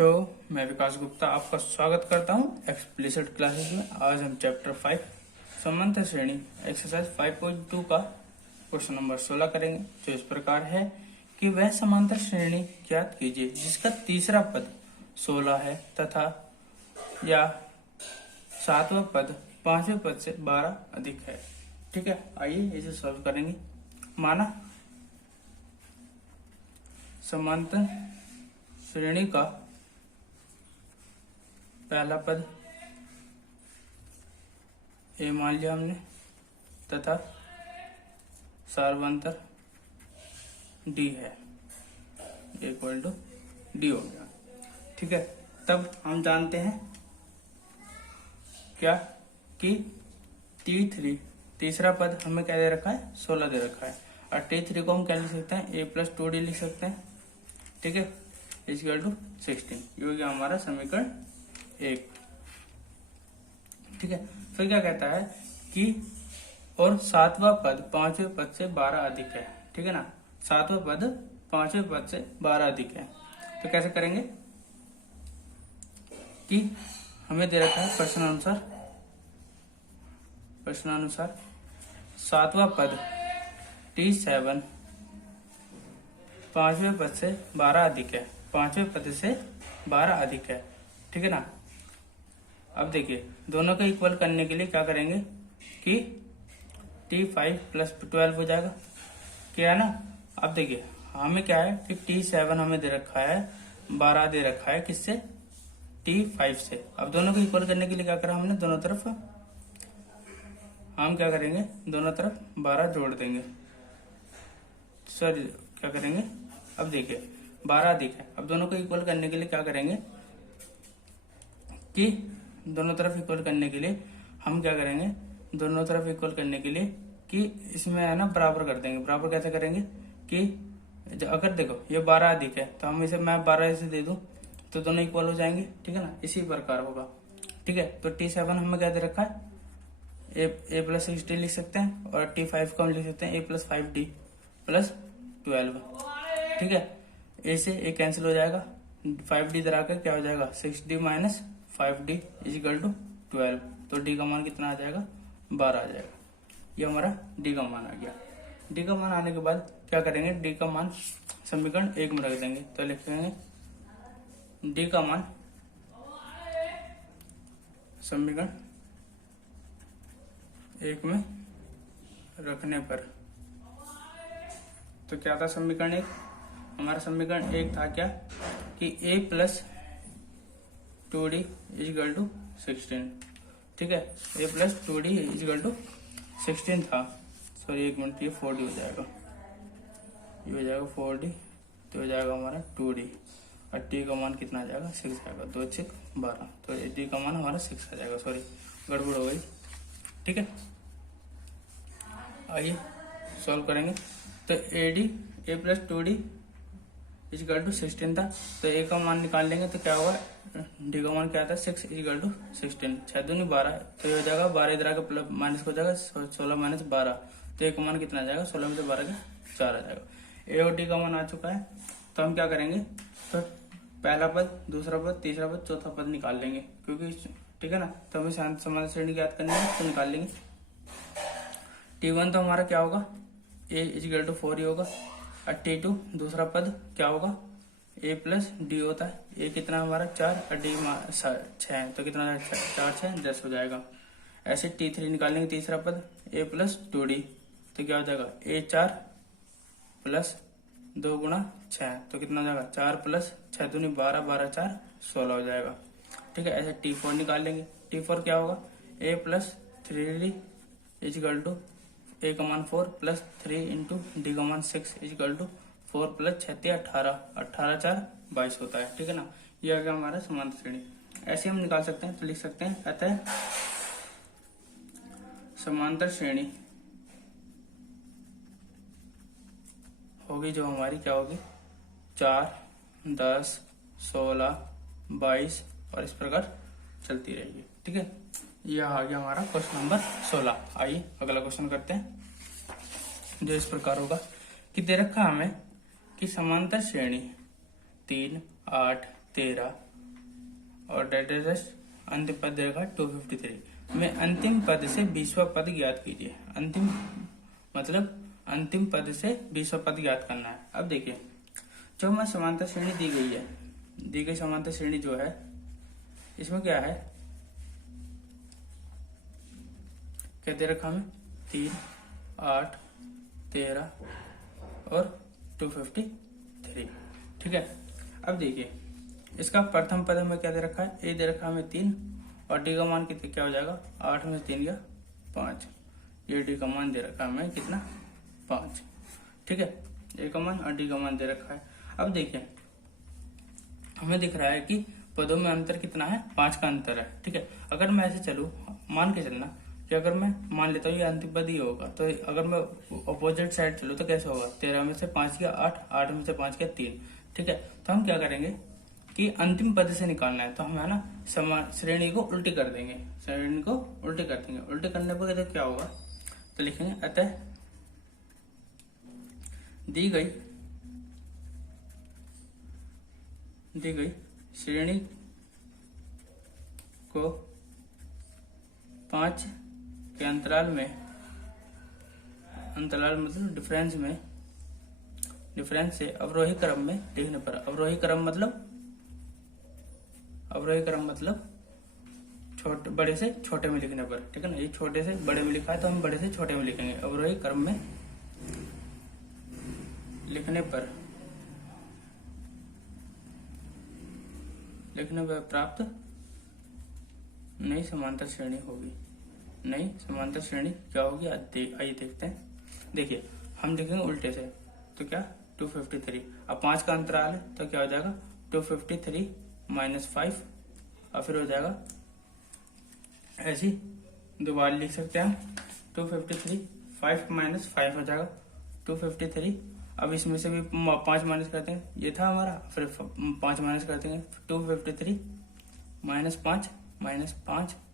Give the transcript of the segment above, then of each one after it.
बच्चों, मैं विकास गुप्ता आपका स्वागत करता हूं एक्सप्लिसिट क्लासेस में। आज हम चैप्टर 5 समांतर श्रेणी एक्सरसाइज 5.2 का क्वेश्चन नंबर 16 करेंगे, जो इस प्रकार है कि वह समांतर श्रेणी ज्ञात कीजिए जिसका तीसरा पद 16 है तथा या सातवां पद पांचवें पद से 12 अधिक है। ठीक है, आइए इसे सॉल्व करेंगे। माना समांतर श्रेणी का पहला पद ए मान लिया हमने तथा सार्वंतर डी है, इक्वल टू डी हो गया। ठीक है, तब हम जानते हैं क्या कि T3 तीसरा पद हमें क्या दे रखा है, 16 दे रखा है, और T3 को हम क्या लिख सकते हैं, a + 2d लिख सकते हैं। ठीक है, इक्वल टू 16, ये हो गया हमारा समीकरण 1। ठीक है, फिर क्या कहता है कि और सातवां पद पांचवें पद से 12 अधिक है। ठीक है ना, सातवां पद पांचवें पद से 12 अधिक है। तो कैसे करेंगे कि हमें दे रखा है प्रश्नानुसार सातवां पद T7 पांचवें पद से 12 अधिक है, पांचवें पद से 12 अधिक है। ठीक है ना, अब देखिए दोनों को इक्वल करने के लिए क्या करेंगे कि T5 + 12 हो जाएगा, क्या है ना। अब देखिए हमें क्या है कि T7 हमें दे रखा है 12 दे रखा है, किससे, T5 से। अब दोनों को इक्वल करने के लिए क्या करा हमने, दोनों तरफ हम क्या करेंगे, दोनों तरफ 12 जोड़ देंगे। सॉरी, क्या करेंगे, अब देखिए 12 अधिक है। अब दोनों को इक्वल करने के लिए क्या करेंगे कि दोनों तरफ इक्वल करने के लिए हम क्या करेंगे, दोनों तरफ इक्वल करने के लिए कि इसमें है ना बराबर कर देंगे। बराबर कैसे करेंगे कि अगर देखो ये 12 अधिक है तो हम इसे, मैं 12 इसे दे दूं तो दोनों इक्वल हो जाएंगे। ठीक है ना, इसी प्रकार होगा। ठीक है, तो T7 हमें क्या दे रखा है, a + 16 लिख सकते हैं, और T5 को हम लिख सकते हैं a + 5d + 12। ठीक है, a से a कैंसिल हो जाएगा, 5d इधर आकर क्या हो जाएगा, 6d - 5d = 12। तो d का मान कितना आ जाएगा, 12 आ जाएगा। ये हमारा d का मान आ गया। d का मान आने के बाद क्या करेंगे, d का मान समीकरण 1 में रख देंगे। तो लिखेंगे d का मान समीकरण 1 में रखने पर, तो क्या था समीकरण 1, हमारा समीकरण 1 था क्या कि a + 2d = 16। ठीक है, a + 2d = 16 था। सॉरी, 1 मिनट, ये 4d हो जाएगा, ये हो जाएगा 4d, तो हो जाएगा हमारा 2d, और t का मान कितना आ जाएगा, 6 आएगा, 2 × 6 = 12। तो d का मान हमारा 6 आ जाएगा। सॉरी, गड़बड़ हो गई। ठीक है, आइए सॉल्व करेंगे। तो a + 2d = 16 था, तो a का मान निकाल लेंगे तो क्या होगा, d का मान क्या था, 6 = 16, 6 दूनी 12, तो ये हो जाएगा 12 इधर आकर प्लस माइनस हो जाएगा, 16 - 12, तो a का मान कितना आ जाएगा, 16 में से 12 के 4 आ जाएगा। a और d का मान आ चुका है, तो हम क्या करेंगे, तो पहला पद, दूसरा पद, तीसरा पद, चौथा पद निकाल लेंगे, क्योंकि ठीक है ना, तो हमें समांतर श्रेणी ज्ञात करनी है, तो निकाल लेंगे। T1 तो हमारा क्या होगा, a = 4 ही होगा, और T2 दूसरा पद क्या होगा, a + d होता है, a कितना हमारा 4 और d 6, तो कितना 4 6 10 हो जाएगा। ऐसे T3 निकालेंगे, तीसरा पद a + 2d, तो क्या हो जाएगा, a4 + 2 × 6, तो कितना हो जाएगा, 4 + 6 दूनी 12, 12 4 16 हो जाएगा। ठीक है, ऐसे T4 निकाल लेंगे। T4 क्या होगा, a + 3d = a का मान 4 + 3 × d का मान 6 = 4 + 6 = 18, 18 4 22 होता है। ठीक है ना, ये आ गया हमारा समांतर श्रेणी। ऐसे हम निकाल सकते हैं, तो लिख सकते हैं, अतः समांतर श्रेणी होगी जो हमारी क्या होगी, 4 10 16 22 और इस प्रकार चलती रहेगी। ठीक है, यह आ गया हमारा क्वेश्चन नंबर 16। आइए अगला क्वेश्चन करते हैं, जो इस प्रकार होगा कि दे रखा हमें कि समांतर श्रेणी 3 8 13 और डेट इज अंतिम पद दे रखा है 253 में अंतिम पद से 20वां पद ज्ञात कीजिए। अंतिम मतलब अंतिम पद से 20वां पद ज्ञात करना है। अब देखिए जो हमें समांतर श्रेणी दी गई है, दी गई समांतर श्रेणी जो है इसमें क्या है, क्या दे रखा हमें 3, 8, 13 और 253। ठीक है। अब देखिए इसका प्रथम पद हमें क्या दे रखा है, ए दे रखा है हमें 3 और डी का मान कितना क्या हो जाएगा 8 में 3 या 5। ये डी का मान दे रखा है हमें कितना 5। ठीक है, ए का मान और डी का मान दे रखा है। अब देखिए हमें दिख रहा है कि पदों में अंतर कितना है, 5 का अंतर है। ठीक है, अगर मैं ऐसे चलूं, मान के चलना कि अगर मैं मान लेता हूँ ये अंतिम पद ही होगा, तो अगर मैं अपोजिट साइड चलूँ तो कैसे होगा, 13 में से 5 गया 8, 8 में से 5 गया 3। ठीक है, तो हम क्या करेंगे कि अंतिम पद से निकालना है, तो हम है ना श्रेणी को उल्टी कर देंगे, श्रेणी को उल्टी कर देंगे। उल्टे करने पर तो क्या होगा, तो लिखेंगे अतः दी गई श्रेणी को 5 के अंतराल मतलब डिफरेंस से अवरोही क्रम में लिखने पर, अवरोही क्रम मतलब छोटे बड़े से छोटे में लिखने पर। ठीक है ना, ये छोटे से बड़े में लिखा है तो हम बड़े से छोटे में लिखेंगे। अवरोही क्रम में लिखने पर प्राप्त नई समांतर श्रेणी होगी। नई समांतर श्रेणी क्या होगी, आइए देखते हैं। देखिए हम लिखेंगे उल्टे से, तो क्या 253, अब 5 का अंतराल है तो क्या हो जाएगा 253 माइनस 5 और फिर हो जाएगा ऐसी दोबारा लिख सकते हैं हम 253, 5 माइनस 5 हो जाएगा 253। अब इसमें से भी 5 माइनस करते हैं, ये था हमारा, फिर 5 माइनस करते हैं 253 माइनस 5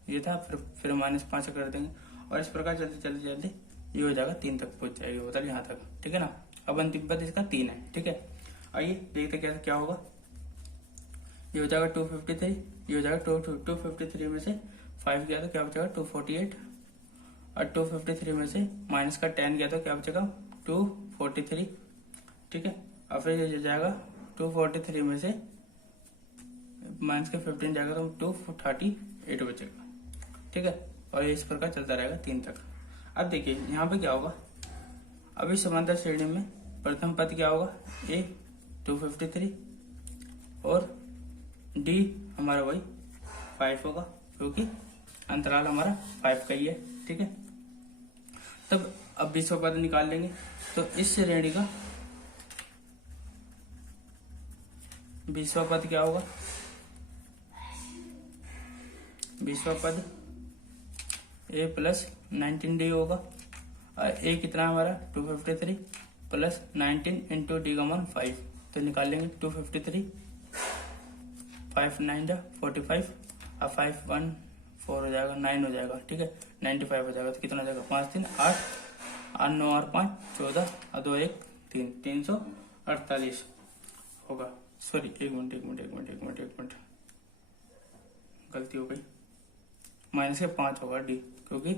ये था, फिर माइनस 5 कर देंगे और इस प्रकार चलते ये हो जाएगा 3 तक पहुंच जाएगी, मतलब यहाँ तक। ठीक है ना, अब अंतिम पद इसका 3 है। ठीक है, आइए देखते क्या होगा। ये हो जाएगा 253, ये हो जाएगा 253 में से 5 गया तो क्या बचेगा 248 और 253 में से माइनस का 10 गया तो क्या बचेगा 243। ठीक है, अब फिर ये जाएगा 243 में से माइनस के 15 जाएगा तो 238 बचेगा। ठीक है, और ये इस प्रकार चलता रहेगा 3 तक। अब देखिए यहाँ पे क्या होगा, अभी समांतर श्रेणी में प्रथम पद क्या होगा, ए 253 और डी हमारा वही 5 होगा, क्योंकि अंतराल हमारा 5 का ही है। ठीक है, तब अब 20वां पद निकाल लेंगे, तो इस श्रेणी का 20वां पद क्या होगा, 20वां पद ए प्लस 19D होगा। ए कितना हमारा 253 प्लस 19 इंटू डी का मान 5, तो निकाल लेंगे 253 5 9 जा 45 और 5 1 4 हो जाएगा 9 हो जाएगा। ठीक है, 95 हो जाएगा, तो कितना हो जाएगा 5 3 8 8 9 और 5 14 और 2 1 3 348 होगा। सॉरी एक मिनट गलती हो गई, माइनस के 5 होगा डी, क्योंकि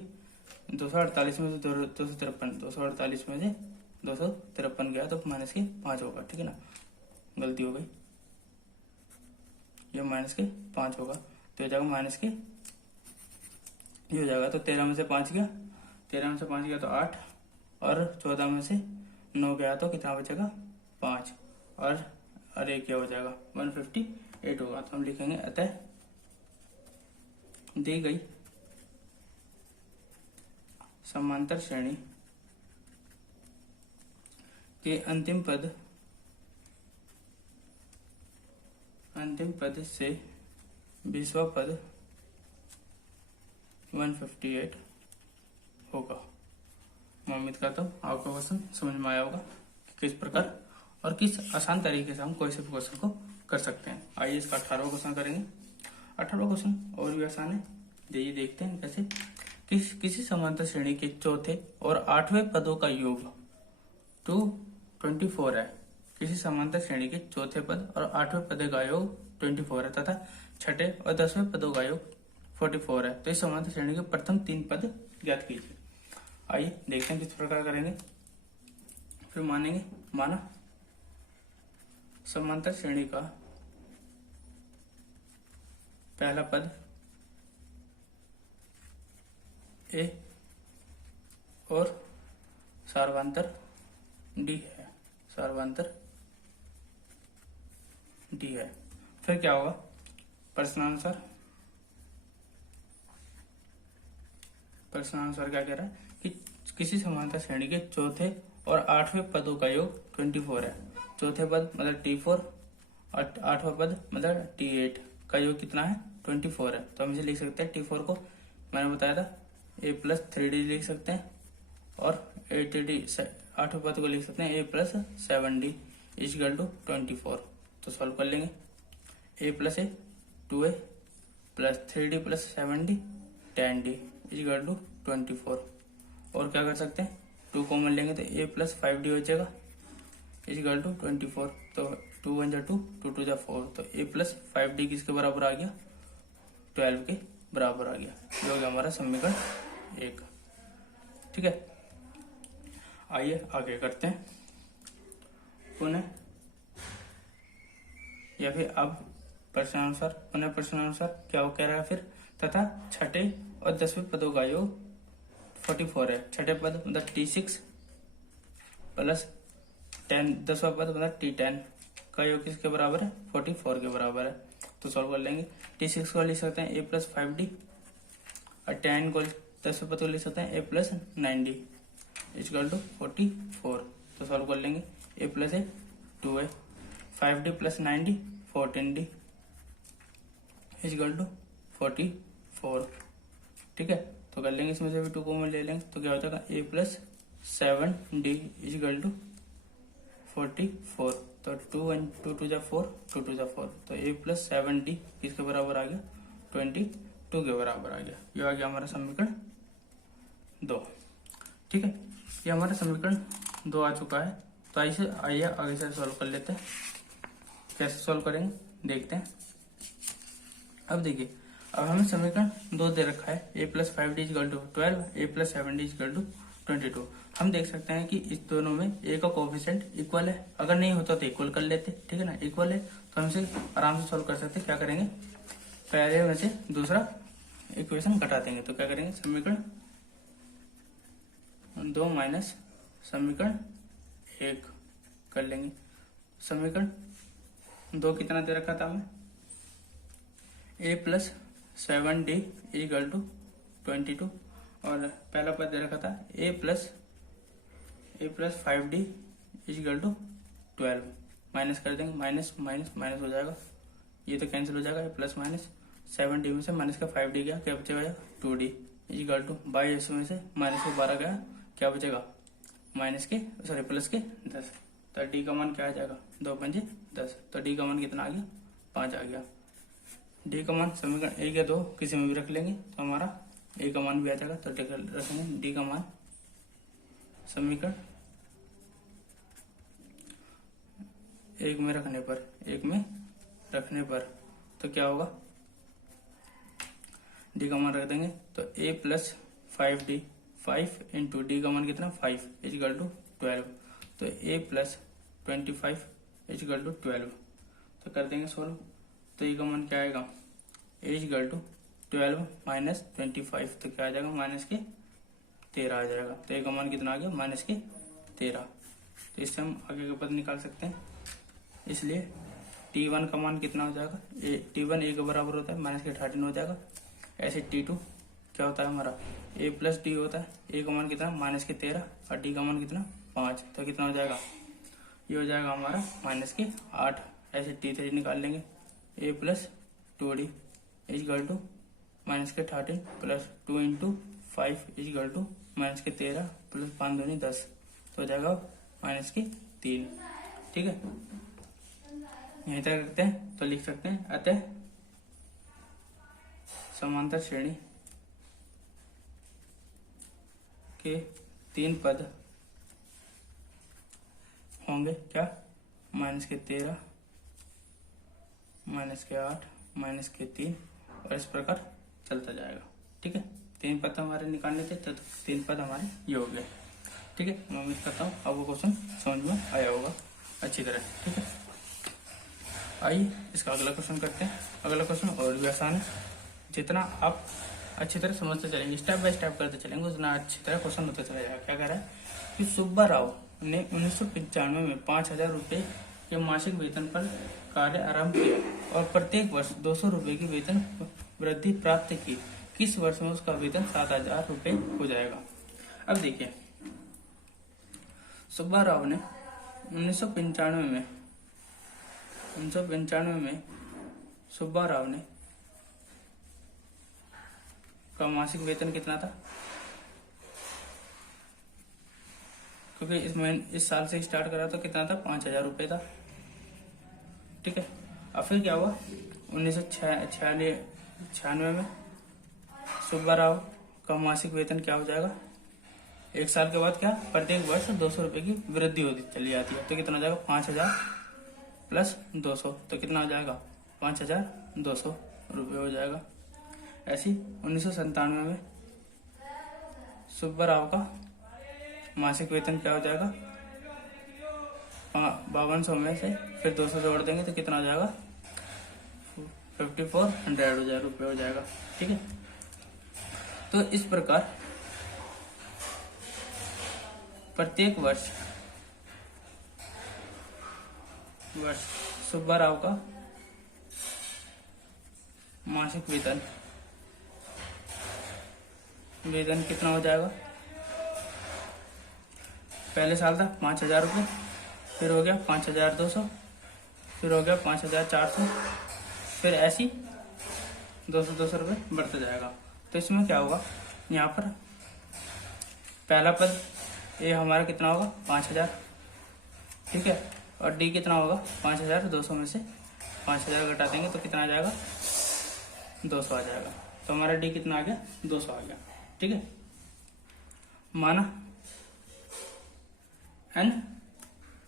248 में से 248 में से 253 गया तो माइनस के 5 होगा। ठीक है ना, गलती हो गई, ये माइनस के 5 होगा तो हो जाएगा माइनस के, ये हो जाएगा तो 13 में से 5 गया, 13 में से 5 गया तो 8 और 14 में से 9 गया तो कितना बचेगा 5 और अरे क्या हो जाएगा 158 होगा। तो हम लिखेंगे अतः दी गई समांतर श्रेणी के अंतिम पद से 20वां पद 158 होगा। मैं उम्मीद करता हूँ आपको क्वेश्चन समझ में आया होगा कि किस प्रकार और किस आसान तरीके से हम कोई से भी क्वेश्चन को कर सकते हैं। आइए इसका 18वां क्वेश्चन करेंगे। 18वां क्वेश्चन और भी आसान है, देखिए देखते हैं कैसे। किसी समांतर श्रेणी के चौथे और 8वें पदों का योग 224 है। किसी समांतर श्रेणी के चौथे पद और 8वें पद का योग 24 है तथा छठे और 10वें पदों का योग 44 है। तो इस समांतर श्रेणी के प्रथम 3 पद ज्ञात कीजिए। आइए देखते हैं किस प्रकार करेंगे। फिर मानेंगे, माना समांतर श्रेणी का पहला पद ए और सार्वंतर डी है, सार्वंतर डी है। फिर क्या होगा, प्रश्नानुसार क्या कह रहा है कि किसी समांतर श्रेणी के चौथे और 8वें पदों का योग 24 है। चौथे पद मतलब T4 और 8वां पद मतलब T8 का योग कितना है, 24 है। तो हम इसे लिख सकते हैं, T4 को मैंने बताया था A+3D लिख सकते हैं और 8D 8वें पद को लिख सकते हैं A+7D इक्वल टू 24। तो सॉल्व कर लेंगे। A+A 2A plus 3D plus 7D 10D equal to 24। और क्या कर सकते हैं, 2 कॉमन लेंगे तो A+5D हो जाएगा इक्वल टू 24। तो 2 1 जा 2, 2 2 जा 4। तो A+5D किसके बराबर आ गया, 12 के बराबर आ गया। ये हो गया हमारा समीकरण 1। ठीक है, आइए आगे करते हैं पुनः, या फिर अब प्रश्नानुसार, पुनः प्रश्नानुसार क्या हो कह रहा है फिर, तथा छठे और 10वें पदों का योग 44 है। छठे पद मतलब T6 प्लस 10, 10वां पद मतलब T10 का योग किसके बराबर है, 44 के बराबर है। तो सॉल्व कर लेंगे। T6 को लिख सकते हैं A+5D और 10 को 10वें पद को लिख सकते हैं A+9D इक्वल टू 44। तो सॉल्व कर लेंगे। A+A 2A 5D plus 9D 14D equal to 44। ठीक है, तो कर लेंगे, इसमें से भी 2 कॉमन ले लेंगे तो क्या हो जाएगा A+7D इक्वल टू 44। तो 2 1 2 2 जा 4, 2 2 जा 4। तो A+7D किसके बराबर आ गया, 22 के बराबर आ गया। ये आ गया हमारा समीकरण 2। ठीक है, ये हमारा समीकरण 2 आ चुका है। तो आइए आगे से सॉल्व कर लेते हैं। कैसे सॉल्व करेंगे देखते हैं। अब देखिए, अब हमें समीकरण 2 दे रखा है, A+5D equal to 12, A+7D equal to 22। हम देख सकते हैं कि इस दोनों में A का कोएफिशिएंट इक्वल है। अगर नहीं होता तो इक्वल कर लेते, ठीक है ना। इक्वल है तो हम इसे आराम से सॉल्व कर सकते हैं। क्या करेंगे, पहले में से दूसरा इक्वेशन घटा देंगे। तो क्या करेंगे, समीकरण 2 माइनस समीकरण 1 कर लेंगे। समीकरण 2 कितना दे रखा था हमें, A+7D इक्वल टू 22 और पहला पद दे रखा था A+5D इक्वल टू 12। माइनस कर देंगे, माइनस माइनस माइनस हो जाएगा, ये तो कैंसिल हो जाएगा। प्लस माइनस 7D में से माइनस का 5D गया, क्या बचेगा 2D इक्वल टू 22 में से माइनस के 12 गया, क्या बचेगा प्लस के 10। तो D का मान क्या आ जाएगा, 2 पंजे 10। तो D का मान कितना आ गया, 5 आ गया। D का मान समीकरण 1 या 2 किसी में भी रख लेंगे तो हमारा A का मान भी आ जाएगा। तो रखेंगे D का मान समीकरण 1 में रखने पर तो क्या होगा, D का मान रख देंगे तो A+5D 5 इंटू D का मान कितना 5 इक्वल टू 12। तो A+25 इक्वल टू 12। तो कर देंगे सोल्व। तो E का मान क्या आएगा, A इक्वल टू 12 माइनस 25। तो क्या आ जाएगा, माइनस के 13 आ जाएगा। तो A का मान कितना आ गया, माइनस के 13। तो इससे हम आगे के पद निकाल सकते हैं। इसलिए T1 का मान कितना हो जाएगा, T1 A के बराबर होता है, माइनस के 13 हो जाएगा। ऐसे T2 क्या होता है हमारा, A+D होता है। A का मान कितना, माइनस के 13 और D का मान कितना 5। तो कितना हो जाएगा, ये हो जाएगा हमारा माइनस के 8। ऐसे T3 निकाल लेंगे, A+2D इक्वल टू माइनस के 13 plus 2 into 5 equal to minus के 13 प्लस 5 दूनी 10। तो हो जाएगा माइनस के 3। ठीक है, यहीं तक रखते हैं तो लिख सकते हैं, अतः समांतर श्रेणी के 3 पद होंगे क्या, माइनस के 13, -8 -3 और इस प्रकार चलता जाएगा। ठीक है, 3 पद हमारे निकालने थे तो 3 पद हमारे ये हो गए। ठीक है, मैं उम्मीद करता हूँ आपको क्वेश्चन समझ में आया होगा अच्छी तरह। ठीक है, आइए इसका अगला क्वेश्चन करते हैं। अगला क्वेश्चन और भी आसान है। जितना आप अच्छी तरह समझते चलेंगे, स्टेप बाय स्टेप करते चलेंगे, उतना अच्छी तरह क्वेश्चन होते चला जाएगा। क्या कह रहा है कि सुब्बा राव ने 1995 में 5,000 रुपये के मासिक वेतन पर कार्य आरंभ किया और प्रत्येक वर्ष 200 रुपये की वेतन वृद्धि प्राप्त की। किस वर्ष में उसका वेतन 7,000 रुपये हो जाएगा? अब देखिए, सुब्बा राव ने 1995 में सुब्बा राव ने का मासिक वेतन कितना था? क्योंकि इस साल से स्टार्ट करा तो कितना था? 5,000 रुपये था। ठीक है, अब फिर क्या हुआ? 1996 में सुब्बा राव का मासिक वेतन क्या हो जाएगा? एक साल के बाद क्या? प्रत्येक वर्ष 200 रुपये की वृद्धि होती चली जाती है। तो कितना हो जाएगा? 5,000 प्लस 200 तो कितना हो जाएगा? 5,200 रुपये हो जाएगा। ऐसी 1997 में सुब्बा राव का मासिक वेतन क्या हो जाएगा? 5200 में से फिर 200 जोड़ देंगे तो कितना हो जाएगा? 5,400 रुपये हो जाएगा। ठीक है, तो इस प्रकार प्रत्येक वर्ष सुब्बा राव का मासिक वेतन कितना हो जाएगा? पहले साल था 5,000 रुपये, फिर हो गया 5,200, फिर हो गया 5,400, फिर ऐसी 200 रुपये बढ़ता जाएगा। तो इसमें क्या होगा? यहाँ पर पहला पद ये हमारा कितना होगा? 5,000। ठीक है, और डी कितना होगा? 5,200 में से 5,000 घटा देंगे तो कितना आ जाएगा? 200 आ जाएगा। तो हमारा डी कितना आ गया? 200 आ गया। ठीक है, माना n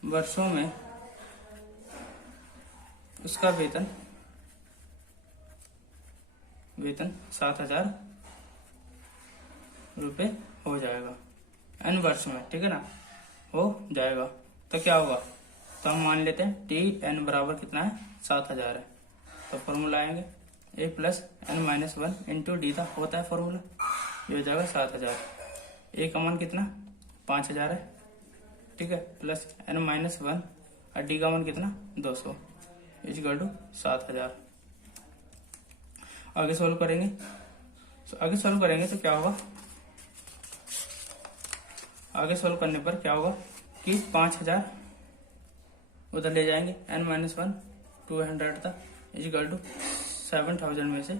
वर्षों में उसका वेतन 7,000 रुपये हो जाएगा n वर्ष में। ठीक है ना, हो जाएगा। तो क्या होगा? तो हम मान लेते हैं टी एन बराबर कितना है? 7,000 है। तो फॉर्मूला आएंगे a plus n minus 1 into D था, होता है फॉर्मूला, ये हो जाएगा 7,000। ए का मान कितना? 5,000 है। ठीक है, प्लस n माइनस 1 और डी का मान कितना? 200 इक्वल टू 7,000। आगे सॉल्व करेंगे तो क्या होगा? आगे सॉल्व करने पर क्या होगा कि 5,000 उधर ले जाएंगे, n माइनस 1 200 था इक्वल टू 7,000 में से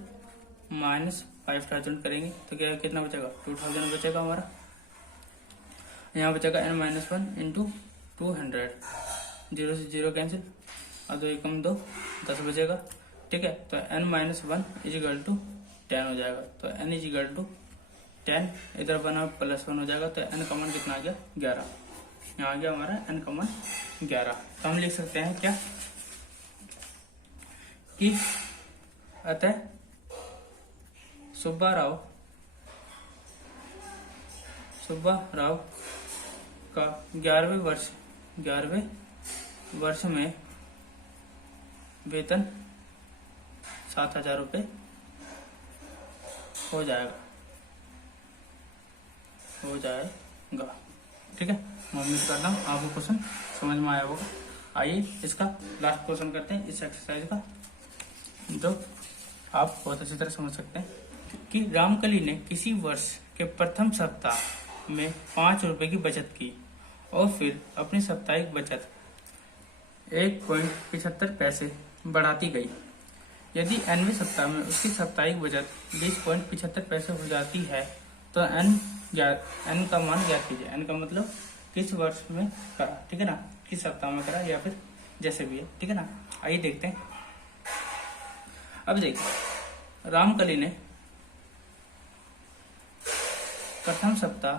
माइनस 5,000 करेंगे तो क्या कितना बचेगा? 2,000 बचेगा हमारा। यहाँ बचेगा n माइनस 1 इंटू 200, 0 से 0 कैंसिल और 2 एकम 2 10 बचेगा। ठीक है, तो n माइनस 1 इजिकल टू 10 हो जाएगा। तो n इजिकल टू 10 इधर बना प्लस 1 हो जाएगा। तो n का मान कितना आ गया? 11। यहाँ आ गया हमारा n का मान 11। तो हम लिख सकते हैं क्या कि अतः सुब्बा राव का 11वें वर्ष में वेतन 7,000 रुपये हो जाएगा। ठीक है, मैं उम्मीद करता हूँ आपको क्वेश्चन समझ में आया होगा। आइए इसका लास्ट क्वेश्चन करते हैं इस एक्सरसाइज का, जो आप बहुत अच्छी तरह समझ सकते हैं कि रामकली ने किसी वर्ष के प्रथम सप्ताह में 5 रुपए की बचत की और फिर अपनी साप्ताहिक बचत 1.75 पैसे बढ़ाती गई। यदि nवें सप्ताह में उसकी साप्ताहिक बचत 20.75 पैसे हो जाती है तो n का मान ज्ञात कीजिए। n का मतलब किस वर्ष में करा, ठीक है ना, किस सप्ताह में करा या फिर जैसे भी है। ठीक है ना, आइए देखते हैं। अब देखिए, रामकली ने प्रथम सप्ताह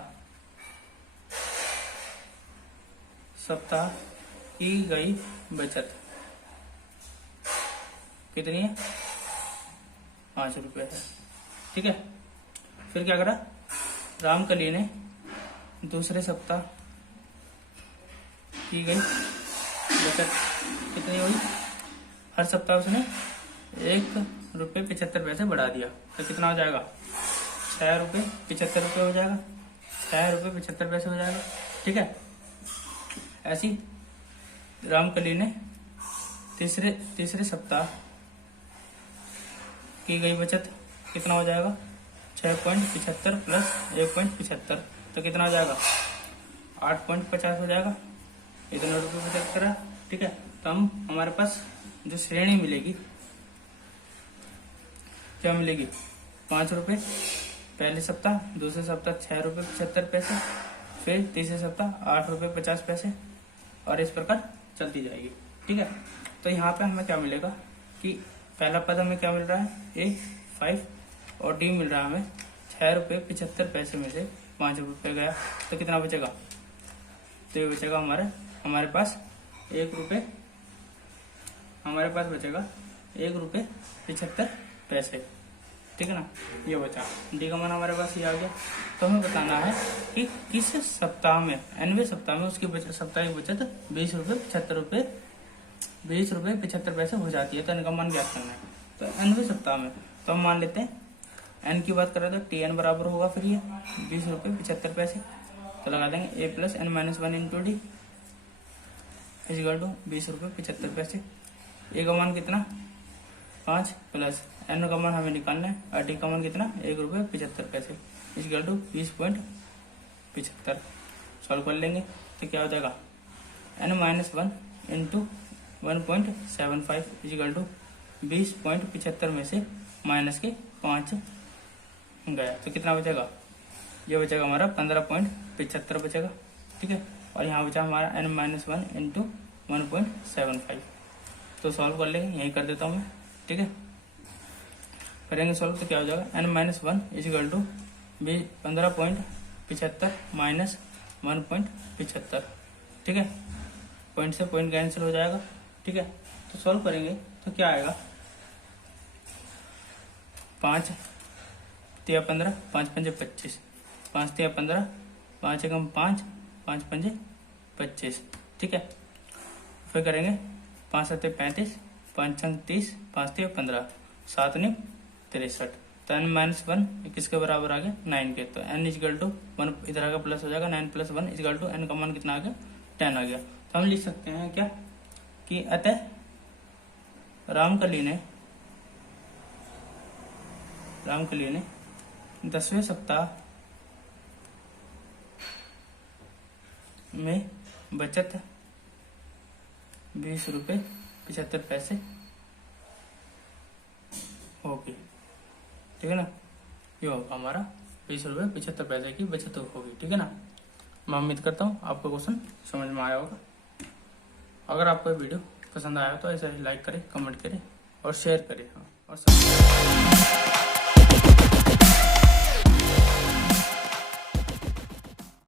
की गई बचत कितनी है, 5 रुपये है। ठीक है, फिर क्या करा, रामकली ने दूसरे सप्ताह की गई बचत कितनी हुई, हर सप्ताह उसने 1.75 बढ़ा दिया, तो कितना हो जाएगा, 6.75 हो जाएगा, 6.75 हो जाएगा। ठीक है, ऐसी रामकली ने तीसरे सप्ताह की गई बचत कितना हो जाएगा, 6.75 प्लस 1.75, तो कितना हो जाएगा, 8.50 हो जाएगा। इतने रुपये बचत करा। ठीक है, तो हम हमारे पास जो श्रेणी मिलेगी, क्या मिलेगी, 5 रुपये पहले सप्ताह, दूसरे सप्ताह 6.75, फिर तीसरे सप्ताह 8.50, और इस प्रकार चलती जाएगी। ठीक है, तो यहाँ पे हमें क्या मिलेगा कि पहला पद हमें क्या मिल रहा है, A5, और D मिल रहा है हमें 6.75 में से 5 रुपये गया, तो कितना बचेगा, तो ये बचेगा हमारे पास 1 रुपये, हमारे पास बचेगा 1.75। ठीक है ना, ये बचा। डी का मान हमारे पास ये आ गया। तो हमें बताना है कि किस सप्ताह में, nवें सप्ताह में उसकी साप्ताहिक बचत 20.75 हो जाती है, तो n का मान ज्ञात करना है। तो nवें सप्ताह में तो हम मान लेते हैं n की बात करें तो TN बराबर होगा फिर ये 20.75, तो लगा देंगे A + n-1 into D equal to 20.75। A का मान कितना, 5 प्लस n का मान हमें निकालना है, और डी का मान कितना, 1.75 इक्वल टू 20.75। सॉल्व कर लेंगे तो क्या हो जाएगा, n-1 इंटू 1.75 इक्वल टू 20.75 में से माइनस के 5 गया, तो कितना बचेगा, ये बचेगा हमारा 15.75 बचेगा। ठीक है, और यहाँ बचा हमारा n-1 इंटू 1.75। तो सॉल्व कर लेंगे, यही कर देता हूँ मैं। ठीक है, करेंगे सॉल्व तो क्या हो जाएगा, n-1 इक्वल टू 15.75 माइनस 1.75। ठीक है, पॉइंट से पॉइंट कैंसिल हो जाएगा। ठीक है, तो सॉल्व करेंगे तो क्या आएगा, 5 तिया 15, 5 पंजे 25, 5 तिया 15, 5 एकम 5, 5 पंजे 25। ठीक है, फिर करेंगे 5 सत्ते 35, 5 छंग 30, 5 तिया 15, 7 ने 63, तो n-1 किसके बराबर आ गया, 9 के। तो n इक्वल टू 1 इधर आगे प्लस हो जाएगा, 9 + 1 इक्वल टू n का मान कितना आ गया, 10 आ गया। तो हम लिख सकते हैं क्या कि अतः रामकली ने 10वें सप्ताह में बचत 20.75 होगी। ठीक है ना, ये होगा हमारा 20.75 की बचत होगी। ठीक है ना, मैं उम्मीद करता हूँ आपको क्वेश्चन समझ में आया होगा। अगर आपको वीडियो पसंद आया तो ऐसे ही लाइक करें, कमेंट करें और शेयर करें, और